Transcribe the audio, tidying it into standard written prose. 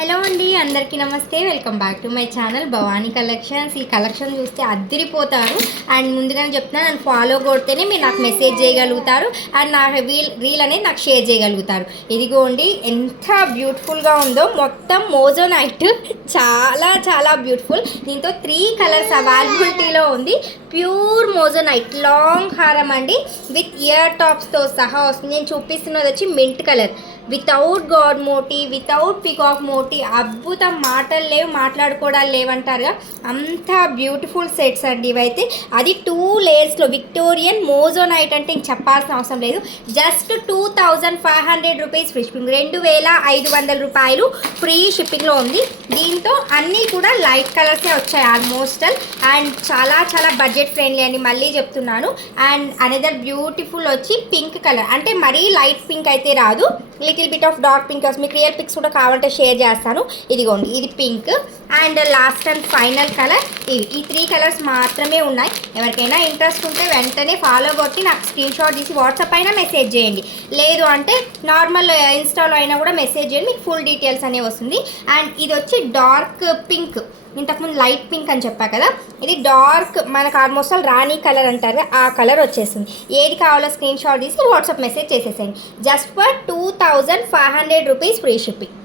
Hello అండి, అందరికీ నమస్తే. Welcome back to my channel Bhavani collections. ఈ కలెక్షన్ చూస్తే అద్దరిపోతారు. అండ్ ముందుగానే చెప్తున్నా, నన్ను ఫాలో కొడితేనే మీరు నాకు మెసేజ్ చేయగలుగుతారు. అండ్ నా రీల్ అనేది నాకు షేర్ చేయగలుగుతారు. ఇదిగోండి ఎంత బ్యూటిఫుల్గా ఉందో. మొత్తం మోజోనైట్ చాలా చాలా బ్యూటిఫుల్. దీంతో 3 కలర్స్ అవైలబిలిటీలో ఉంది. ప్యూర్ మోజోనైట్ లాంగ్ హారం అండి, విత్ ఇయర్ టాప్స్తో సహా వస్తుంది. నేను చూపిస్తున్నది వచ్చి mint colour, without God Motie, without peacock Motie. అద్భుతం, మాటలు లేవు, మాట్లాడుకోవడాలు లేవంటారుగా, అంత బ్యూటిఫుల్ సెట్స్ అండి ఇవైతే. అది 2 లేయర్స్లో విక్టోరియన్ మోజోనైట్ అంటే ఇంక చెప్పాల్సిన అవసరం లేదు. జస్ట్ 2500 రూపీస్ ఫ్రీ షిప్పింగ్, 2500 రూపాయలు ఫ్రీ షిప్పింగ్లో ఉంది. దీంతో అన్నీ కూడా లైట్ కలర్సే వచ్చాయి ఆల్మోస్ట్. అండ్ చాలా చాలా బడ్జెట్ ఫ్రెండ్లీ అండి, మళ్ళీ చెప్తున్నాను. అండ్ అనదర్ బ్యూటిఫుల్ వచ్చి పింక్ కలర్, అంటే మరీ లైట్ పింక్ అయితే రాదు, little bit of dark pink. మీకు రియల్ పిక్స్ కూడా కావాలంటే షేర్ చేస్తాను. ఇదిగోండి, ఇది pink. And last and final colour ఇవి. ఈ 3 కలర్స్ మాత్రమే ఉన్నాయి. ఎవరికైనా ఇంట్రెస్ట్ ఉంటే వెంటనే ఫాలో కొట్టి నాకు స్క్రీన్ షాట్ తీసి వాట్సాప్ అయినా మెసేజ్ చేయండి. లేదు అంటే నార్మల్ ఇన్స్టాలో అయినా కూడా మెసేజ్ చేయండి, మీకు ఫుల్ డీటెయిల్స్ అనేవి వస్తుంది. అండ్ ఇది వచ్చి డార్క్ పింక్, ఇంతకుముందు లైట్ పింక్ అని చెప్పా కదా, ఇది డార్క్, మనకు ఆల్మోస్ట్ రాణి కలర్ అంటారు, ఆ కలర్ వచ్చేసింది. ఏది కావాలో స్క్రీన్ షాట్ తీసి వాట్సాప్ మెసేజ్ చేసేసేయండి. Just for 2500 rupees free shipping.